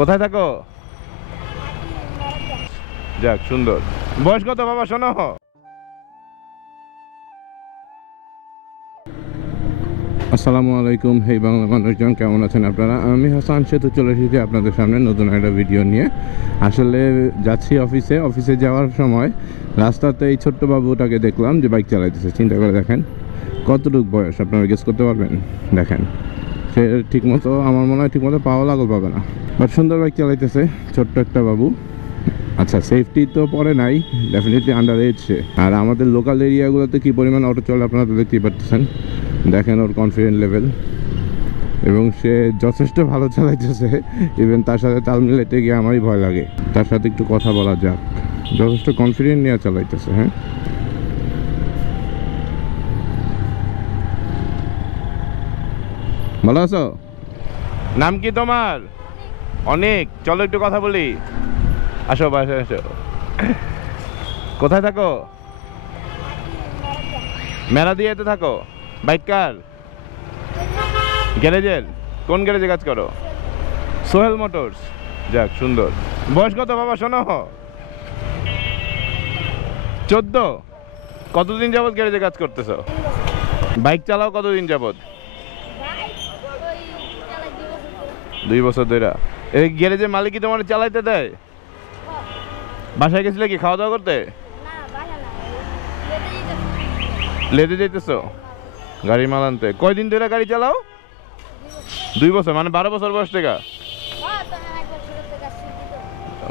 কোথায় থাকো? যাক, সুন্দর। বয়স কত বাবা শোনো? আসসালামু আলাইকুম। হে বাংলা মানুষজন, কেমন আছেন আপনারা? আমি হাসান সেতু চলে এসেছি আপনাদের সামনে নতুন একটা ভিডিও নিয়ে। আসলে যাচ্ছি অফিসে যাওয়ার সময় রাস্তাতে এই ছোট্ট বাবুটাকে দেখলাম যে বাইক চালাইতেছে। চিন্তা করে দেখেন কতটুকু বয়স, আপনারা গেস করতে পারবেন? দেখেন সে ঠিকমতো, আমার মনে হয় ঠিকমতো পাওয়া লাগল পাবে না, বাট সুন্দর বাইক চালাইতেছে ছোট্ট একটা বাবু। আচ্ছা, সেফটি তো পরে নাই, ডেফিনেটলি আন্ডার এজ সে। আর আমাদের লোকাল এরিয়াগুলোতে কী পরিমাণ অটো চলে আপনারা তো দেখতেই পাচ্ছেন। দেখেন ওর কনফিডেন্ট লেভেল, এবং সে যথেষ্ট ভালো চালাইতেছে। ইভেন তার সাথে তাল মিলাইতে গিয়ে আমারই ভয় লাগে। তার সাথে একটু কথা বলা যাক। যথেষ্ট কনফিডেন্ট নিয়ে চালাইতেছে। হ্যাঁ, ভালো আছো? নাম কি তোমার? অনেক। চলো একটু কথা বলি। আসো বাসে আসো। কোথায় থাকো? মেলা দিয়েতে থাকো। বাইক কার? গ্যারেজের? কোন গ্যারেজে কাজ করো? সোহেল মোটরস। যাক, সুন্দর। বয়স কত বাবা শোনো? 14। কতদিন যাবত গ্যারেজে কাজ করতেছো? বাইক চালাও কতদিন যাবত? 2 বছর ধরে। এই গ্যারেজের মালিক কি তোমার চালাইতে দেয়? বাসায় গেছিলে কি খাওয়া দাওয়া করতে? লেদে যেতেছো গাড়ি মাল আনতে? কয়দিন ধরে গাড়ি চালাও? 2 বছর, মানে 12 বছর বয়স থেকে?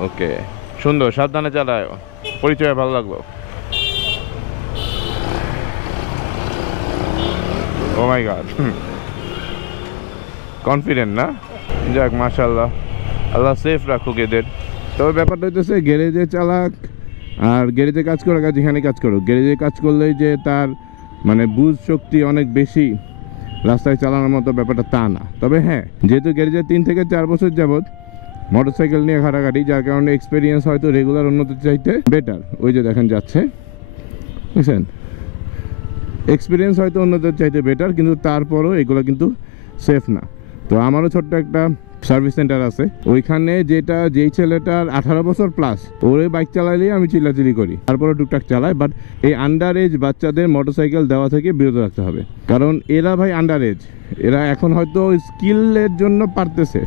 ওকে, সুন্দর। সাবধানে চালায়। পরিচয় ভালো লাগলো। ও মাই গড, কনফিডেন্ট না? যাক, মাশাআল্লাহ, আল্লাহ সেফ রাখুক এদের। তবে ব্যাপারটা হইতেছে গ্যারেজে চালাক আর গ্যারেজে কাজ করো, যেখানে কাজ করো, গ্যারেজে কাজ করলেই যে তার মানে বুঝ শক্তি অনেক বেশি রাস্তায় চালানোর মতো ব্যাপারটা তা না। তবে হ্যাঁ, যেহেতু গ্যারেজে 3 থেকে 4 বছর যাবৎ মোটরসাইকেল নিয়ে ঘাটাঘাটি, যার কারণে এক্সপিরিয়েন্স হয়তো রেগুলার উন্নতির চাইতে বেটার। ওই যে দেখেন যাচ্ছে, বুঝছেন? এক্সপিরিয়েন্স হয়তো অন্যদের চাইতে বেটার, কিন্তু তারপরও এগুলো কিন্তু সেফ না। তো আমারও ছোট্ট একটা সার্ভিস সেন্টার আছে, ওইখানে যেই ছেলেটার 18 বছর প্লাস, ওরে বাইক চালাইলেই আমি চিল্লাচিল্লি করি, তারপরে টুকটাক চালায়। বাট এই আন্ডার এজ বাচ্চাদের মোটরসাইকেল দেওয়া থেকে বিরত রাখতে হবে, কারণ এরা ভাই আন্ডার এজ। এরা এখন হয়তো স্কিলের জন্য পারতেছে,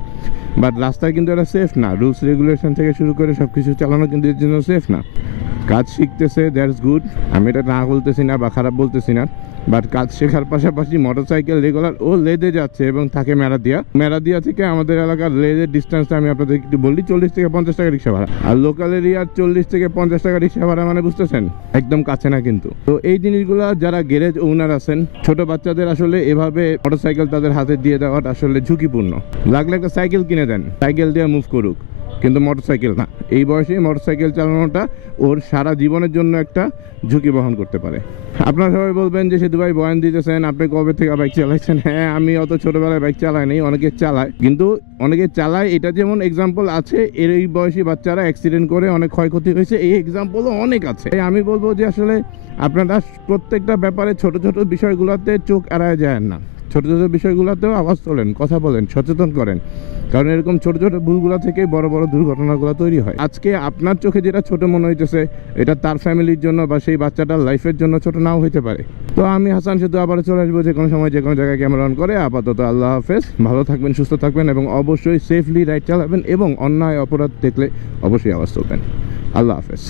বাট রাস্তায় কিন্তু এরা সেফ না। রুলস রেগুলেশন থেকে শুরু করে সব কিছু চালানো কিন্তু এর জন্য সেফ না। কাজ শিখতেছে, দ্যাটস গুড, আমি এটা না বলতেছি না বা খারাপ বলতেছি না, বাট কাজ শেখার পাশাপাশি মোটরসাইকেল রেগুলার ও লেদে যাচ্ছে এবং থাকে মেরাদিয়া থেকে আমাদের এলাকার লেদের ডিস্টেন্সটা আমি আপনাদের একটু বলি, 40 থেকে 50 টাকা রিক্সা ভাড়া। আর লোকাল এরিয়ার 40 থেকে 50 টাকা রিক্সা ভাড়া, মানে বুঝতেছেন একদম কাছে না কিন্তু। তো এই জিনিসগুলো যারা গ্যারেজ ওনার আছেন, ছোট বাচ্চাদের আসলে এভাবে মোটরসাইকেল তাদের হাতে দিয়ে দেওয়াটা আসলে ঝুঁকিপূর্ণ। লাগলে একটা সাইকেল কিনে দেন, সাইকেল দিয়ে মুভ করুক, কিন্তু মোটরসাইকেল না। এই বয়সে মোটরসাইকেল চালানোটা ওর সারা জীবনের জন্য একটা ঝুঁকি বহন করতে পারে। আপনারা সবাই বলবেন যে সেতু ভাই বয়ান দিতেছেন, আপনি কবে থেকে বাইক চালাইছেন? হ্যাঁ, আমি অত ছোটবেলায় বাইক চালাই নাই, অনেকে চালায়, কিন্তু অনেকে চালায় এটা যেমন এক্সাম্পল আছে, এর এই বয়সী বাচ্চারা অ্যাক্সিডেন্ট করে অনেক ক্ষয়ক্ষতি হয়েছে, এই এক্সাম্পলও অনেক আছে। আমি বলবো যে আসলে আপনারা প্রত্যেকটা ব্যাপারে ছোট ছোট বিষয়গুলোতে চোখ এড়ায় যায় না, ছোট ছোট বিষয়গুলোতেও আওয়াজ তোলেন, কথা বলেন, সচেতন করেন, কারণ এরকম ছোট ছোট ভুলগুলো থেকে বড় বড় দুর্ঘটনাগুলো তৈরি হয়। আজকে আপনার চোখে যেটা ছোট মনে হইতেছে, এটা তার ফ্যামিলির জন্য বা সেই বাচ্চাটার লাইফের জন্য ছোট নাও হইতে পারে। তো আমি হাসান সেতু আবারও চলে আসবো যে কোনো সময় যে কোনো জায়গায় ক্যামেরা অন করে। আপাতত আল্লাহ হাফেজ, ভালো থাকবেন, সুস্থ থাকবেন, এবং অবশ্যই সেফলি রাইড চালাবেন, এবং অন্যায় অপরাধ দেখলে অবশ্যই আওয়াজ তুলবেন। আল্লাহ হাফেজ।